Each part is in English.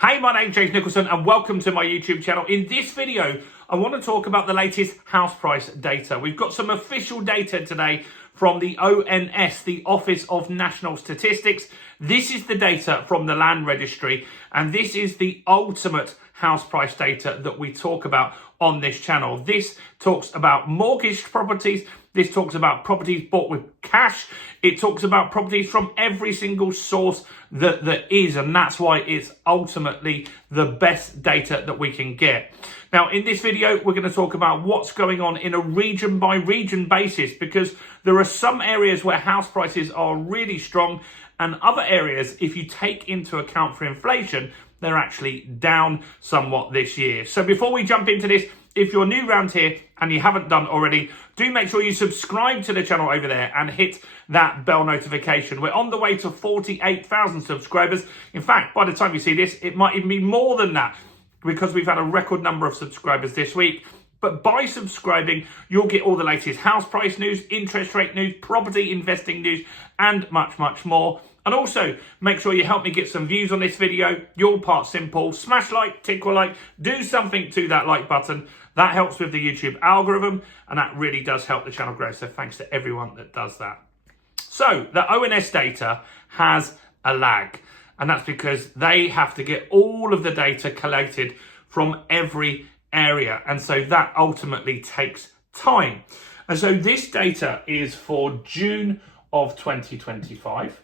Hey, my name's James Nicholson and welcome to my YouTube channel. In this video, I want to talk about the latest house price data. We've got some official data today from the ONS, the Office of National Statistics. This is the data from the Land Registry, and this is the ultimate house price data that we talk about on this channel. This talks about mortgaged properties. This talks about properties bought with cash. It talks about properties from every single source that there is, and that's why it's ultimately the best data that we can get. Now, in this video, we're going to talk about what's going on in a region by region basis, because there are some areas where house prices are really strong and other areas, if you take into account for inflation, they're actually down somewhat this year. So before we jump into this, if you're new around here and you haven't done already, do make sure you subscribe to the channel over there and hit that bell notification. We're on the way to 48,000 subscribers. In fact, by the time you see this, it might even be more than that, because we've had a record number of subscribers this week. But by subscribing, you'll get all the latest house price news, interest rate news, property investing news, and much, much more. And also, make sure you help me get some views on this video. Your part's simple. Smash like, tickle like, do something to that like button. That helps with the YouTube algorithm, and that really does help the channel grow. So thanks to everyone that does that. So the ONS data has a lag, and that's because they have to get all of the data collated from every area. And so that ultimately takes time. And so this data is for June of 2025.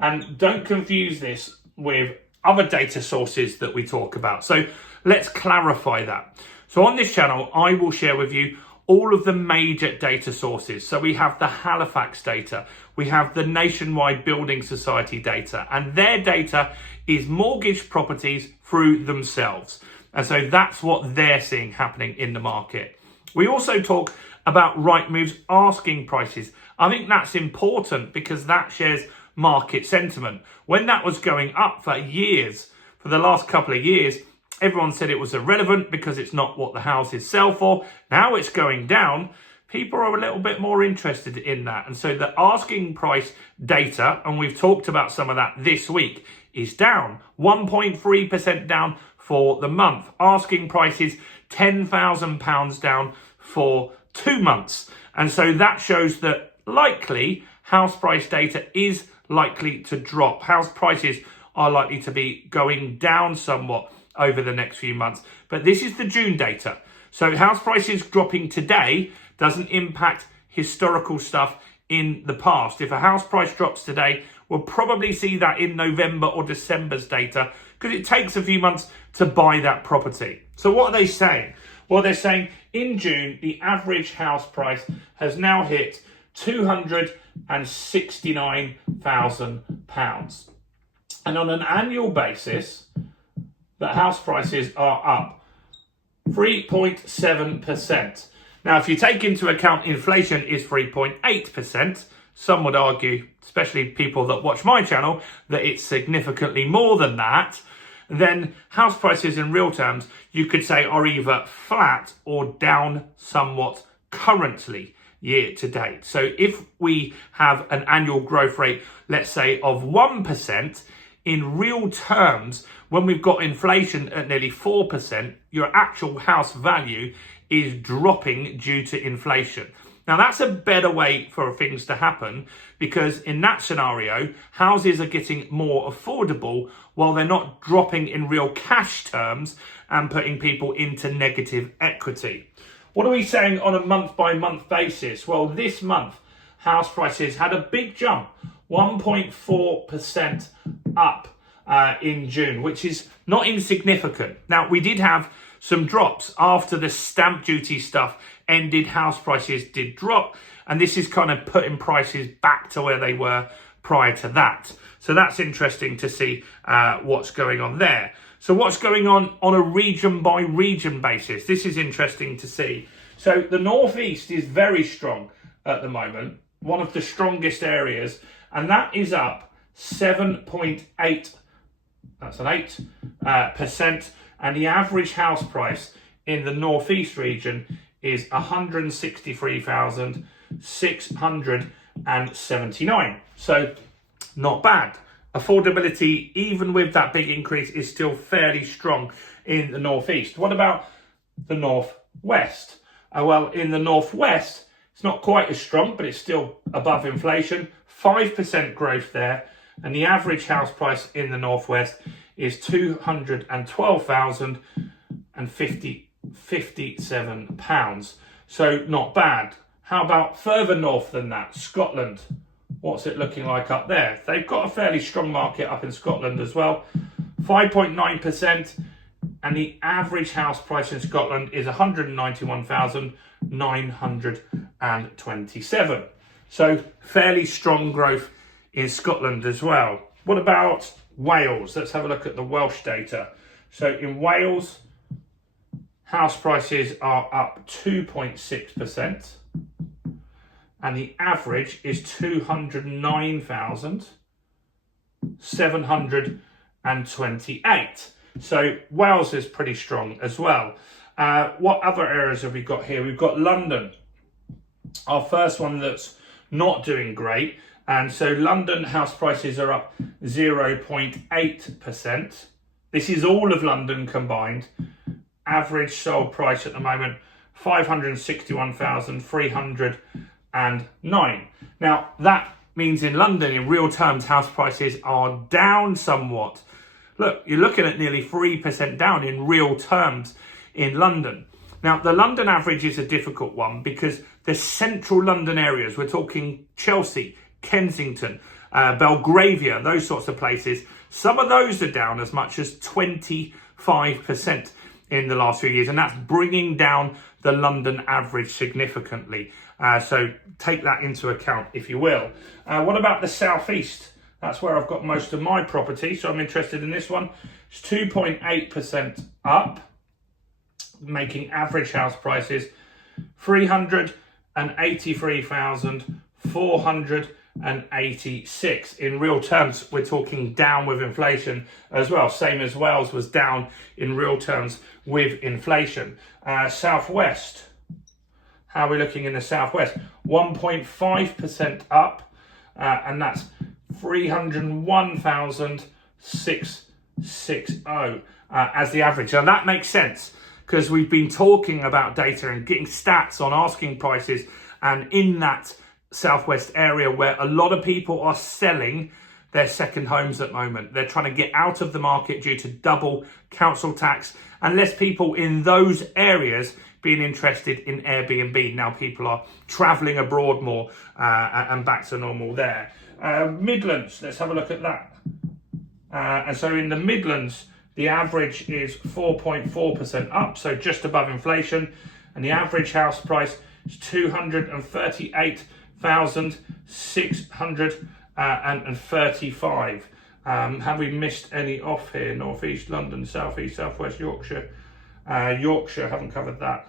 And don't confuse this with other data sources that we talk about. So let's clarify that. So on this channel, I will share with you all of the major data sources. So we have the Halifax data, we have the Nationwide Building Society data, and their data is mortgaged properties through themselves. And so that's what they're seeing happening in the market. We also talk about Rightmove's asking prices. I think that's important because that shares market sentiment. When that was going up for years, for the last couple of years, everyone said it was irrelevant because it's not what the houses sell for. Now it's going down. People are a little bit more interested in that. And so the asking price data, and we've talked about some of that this week, is down. 1.3% down for the month. Asking prices £10,000 down for 2 months. And so that shows that likely house price data is likely to drop. House prices are likely to be going down somewhat over the next few months. But this is the June data. So house prices dropping today doesn't impact historical stuff in the past. If a house price drops today, we'll probably see that in November or December's data, because it takes a few months to buy that property. So what are they saying? Well, they're saying in June, the average house price has now hit £269,000. And on an annual basis, the house prices are up 3.7%. Now, if you take into account inflation is 3.8%, some would argue, especially people that watch my channel, that it's significantly more than that, then house prices in real terms, you could say, are either flat or down somewhat currently year to date. So if we have an annual growth rate, let's say of 1%, in real terms, when we've got inflation at nearly 4%, your actual house value is dropping due to inflation. Now, that's a better way for things to happen, because in that scenario, houses are getting more affordable while they're not dropping in real cash terms and putting people into negative equity. What are we saying on a month-by-month basis? Well, this month, house prices had a big jump, 1.4% up in June, which is not insignificant. Now, we did have some drops after the stamp duty stuff ended. House prices did drop, and this is kind of putting prices back to where they were prior to that. So that's interesting to see what's going on there. So what's going on a region by region basis? This is interesting to see. So the Northeast is very strong at the moment, one of the strongest areas, and that is up 7.8. That's an 8%. And the average house price in the Northeast region is 163,679. So not bad. affordability, even with that big increase, is still fairly strong in the northeast. What about the northwest? Well, in the northwest, it's not quite as strong, but it's still above inflation. 5% growth there, and the average house price in the northwest is £212,057. So not bad. How about further north than that? Scotland. What's it looking like up there? They've got a fairly strong market up in Scotland as well. 5.9%, and the average house price in Scotland is 191,927. So fairly strong growth in Scotland as well. What about Wales? Let's have a look at the Welsh data. So in Wales, house prices are up 2.6%, and the average is 209,728. So Wales is pretty strong as well. What other areas have we got here? We've got London, our first one that's not doing great. And so London house prices are up 0.8%. This is all of London combined. Average sold price at the moment, 561,309. Now, that means in London, in real terms, house prices are down somewhat. Look, you're looking at nearly 3% down in real terms in London. Now, the London average is a difficult one because the central London areas, we're talking Chelsea, Kensington, Belgravia, those sorts of places, some of those are down as much as 25% in the last few years, and that's bringing down the London average significantly. So take that into account, if you will. What about the southeast? That's where I've got most of my property, so I'm interested in this one. It's 2.8% up, making average house prices 383,486. In real terms, we're talking down with inflation as well, same as Wales was down in real terms with inflation. Southwest, how are we looking in the southwest? 1.5% up, and that's 301,660 as the average. Now that makes sense because we've been talking about data and getting stats on asking prices, and in that southwest area where a lot of people are selling their second homes at the moment, they're trying to get out of the market due to double council tax, and less people in those areas being interested in Airbnb. Now people are travelling abroad more and back to normal there. Midlands, let's have a look at that. And so in the Midlands, the average is 4.4% up, so just above inflation, and the average house price is 238,635. Have we missed any off here? North East London, South East, South West Yorkshire. Yorkshire, haven't covered that.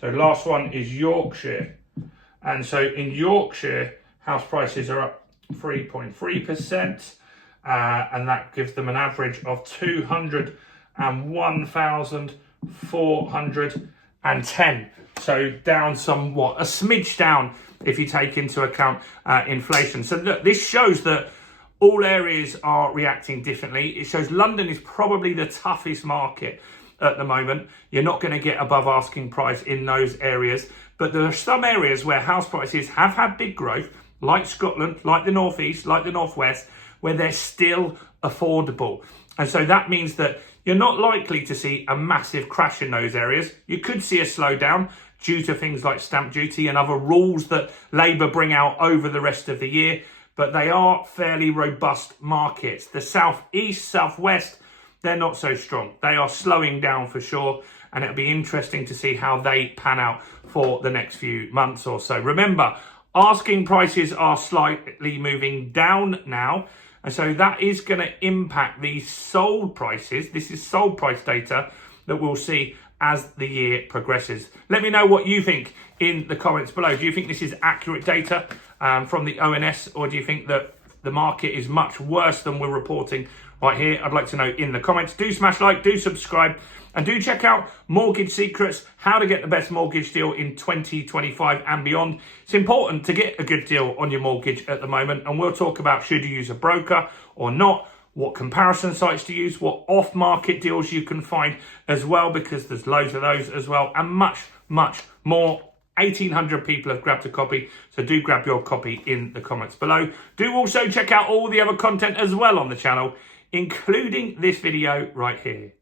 So last one is Yorkshire. And so in Yorkshire, house prices are up 3.3%, and that gives them an average of 201,410. So down somewhat, a smidge down if you take into account inflation. So look, this shows that all areas are reacting differently. It shows London is probably the toughest market at the moment. You're not going to get above asking price in those areas, but there are some areas where house prices have had big growth, like Scotland, like the North East, like the North West, where they're still affordable. And so that means that you're not likely to see a massive crash in those areas. You could see a slowdown due to things like stamp duty and other rules that Labour bring out over the rest of the year, but they are fairly robust markets. The South East, South West, they're not so strong. They are slowing down for sure, and it'll be interesting to see how they pan out for the next few months or so. Remember, asking prices are slightly moving down now, and so that is going to impact these sold prices. This is sold price data that we'll see as the year progresses. Let me know what you think in the comments below. Do you think this is accurate data from the ONS, or do you think that the market is much worse than we're reporting right here, I'd like to know in the comments. Do smash like, do subscribe, and do check out Mortgage Secrets, how to get the best mortgage deal in 2025 and beyond. It's important to get a good deal on your mortgage at the moment, and we'll talk about should you use a broker or not, what comparison sites to use, what off-market deals you can find as well, because there's loads of those as well, and much, much more. 1,800 people have grabbed a copy, so do grab your copy in the comments below. Do also check out all the other content as well on the channel, including this video right here.